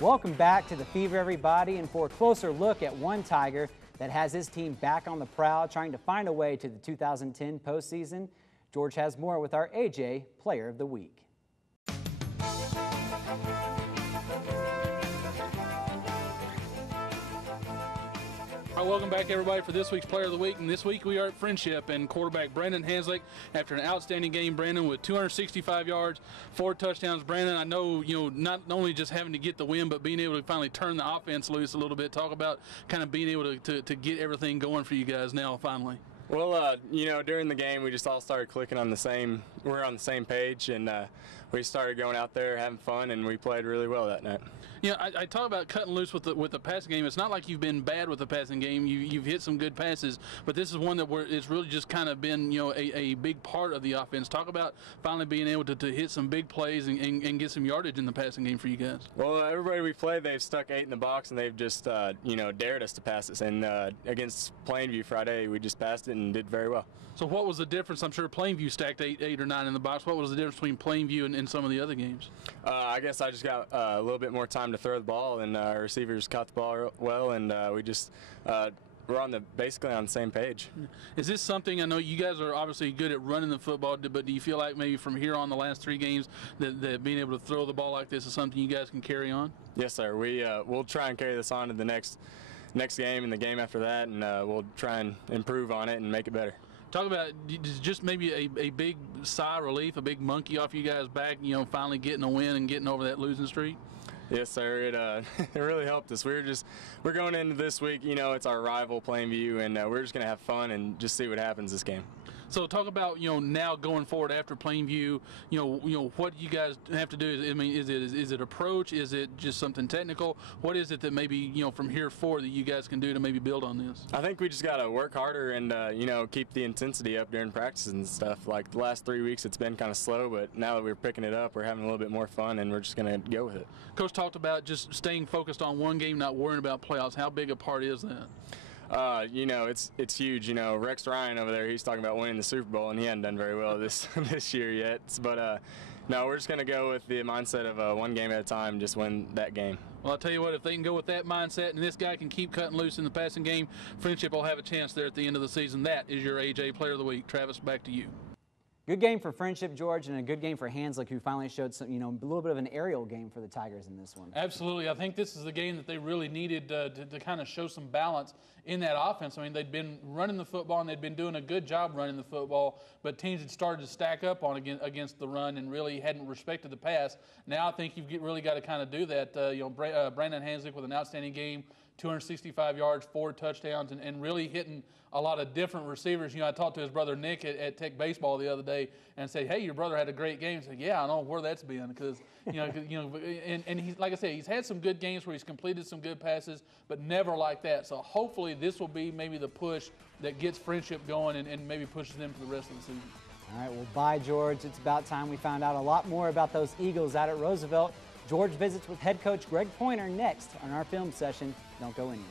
Welcome back to the Fever, everybody, and for a closer look at one Tiger that has his team back on the prowl, trying to find a way to the 2010 postseason, George has more with our AJ Player of the Week. All right, welcome back, everybody, for this week's Player of the Week. And this week we are at Friendship, and quarterback Brandon Hanslick, after an outstanding game, Brandon, with 265 yards, 4 touchdowns. Brandon, I know, not only just having to get the win, but being able to finally turn the offense loose a little bit. Talk about kind of being able to get everything going for you guys now, finally. Well, during the game, we just all started clicking on we're on the same page, and we started going out there having fun, and we played really well that night. I talk about cutting loose with the passing game. It's not like you've been bad with the passing game. You've hit some good passes, but this is one that it's really just kind of been a big part of the offense. Talk about finally being able to hit some big plays and get some yardage in the passing game for you guys. Well, everybody we played, they've stuck 8 in the box, and they've just dared us to pass it. And against Plainview Friday, we just passed it and did very well. So what was the difference? I'm sure Plainview stacked 8 or 9 in the box. What was the difference between Plainview and some of the other games? I guess I just got a little bit more time to throw the ball, and our receivers caught the ball well, and we just we're basically on the same page. Is this something, I know you guys are obviously good at running the football, but do you feel like maybe from here on the last 3 games that being able to throw the ball like this is something you guys can carry on? Yes, sir. We'll try and carry this on to the next game and the game after that, and we'll try and improve on it and make it better. Talk about just maybe a big sigh of relief, a big monkey off you guys' back, finally getting a win and getting over that losing streak. Yes, sir. It really helped us. We're going into this week. It's our rival Plainview, and we're just gonna have fun and just see what happens this game. So talk about now going forward after Plainview. What you guys have to do. Is it approach? Is it just something technical? What is it that maybe from here forward that you guys can do to maybe build on this? I think we just gotta work harder and keep the intensity up during practice and stuff. Like the last 3 weeks, it's been kind of slow, but now that we're picking it up, we're having a little bit more fun, and we're just gonna go with it. Coach talked about just staying focused on one game, not worrying about playoffs. How big a part is that? It's huge. Rex Ryan over there, he's talking about winning the Super Bowl, and he hadn't done very well this year yet. But no, we're just going to go with the mindset of one game at a time, just win that game. Well, I'll tell you what, if they can go with that mindset and this guy can keep cutting loose in the passing game, Friendship will have a chance there at the end of the season. That is your AJ Player of the Week. Travis, back to you. Good game for Friendship, George, and a good game for Hanslick, who finally showed some, a little bit of an aerial game for the Tigers in this one. Absolutely. I think this is the game that they really needed to kind of show some balance in that offense. I mean, they'd been running the football, and they'd been doing a good job running the football, but teams had started to stack up on against the run and really hadn't respected the pass. Now I think you've really got to kind of do that. Brandon Hanslick with an outstanding game, 265 yards, 4 touchdowns, and really hitting a lot of different receivers. I talked to his brother Nick at Tech Baseball the other day and said, "Hey, your brother had a great game." He said, "Yeah, I don't know where that's been," because and he's, like I said, he's had some good games where he's completed some good passes, but never like that. So hopefully this will be maybe the push that gets Friendship going and maybe pushes them for the rest of the season. All right, well, bye, George. It's about time we found out a lot more about those Eagles out at Roosevelt. George visits with head coach Greg Pointer next on our film session. Don't go anywhere.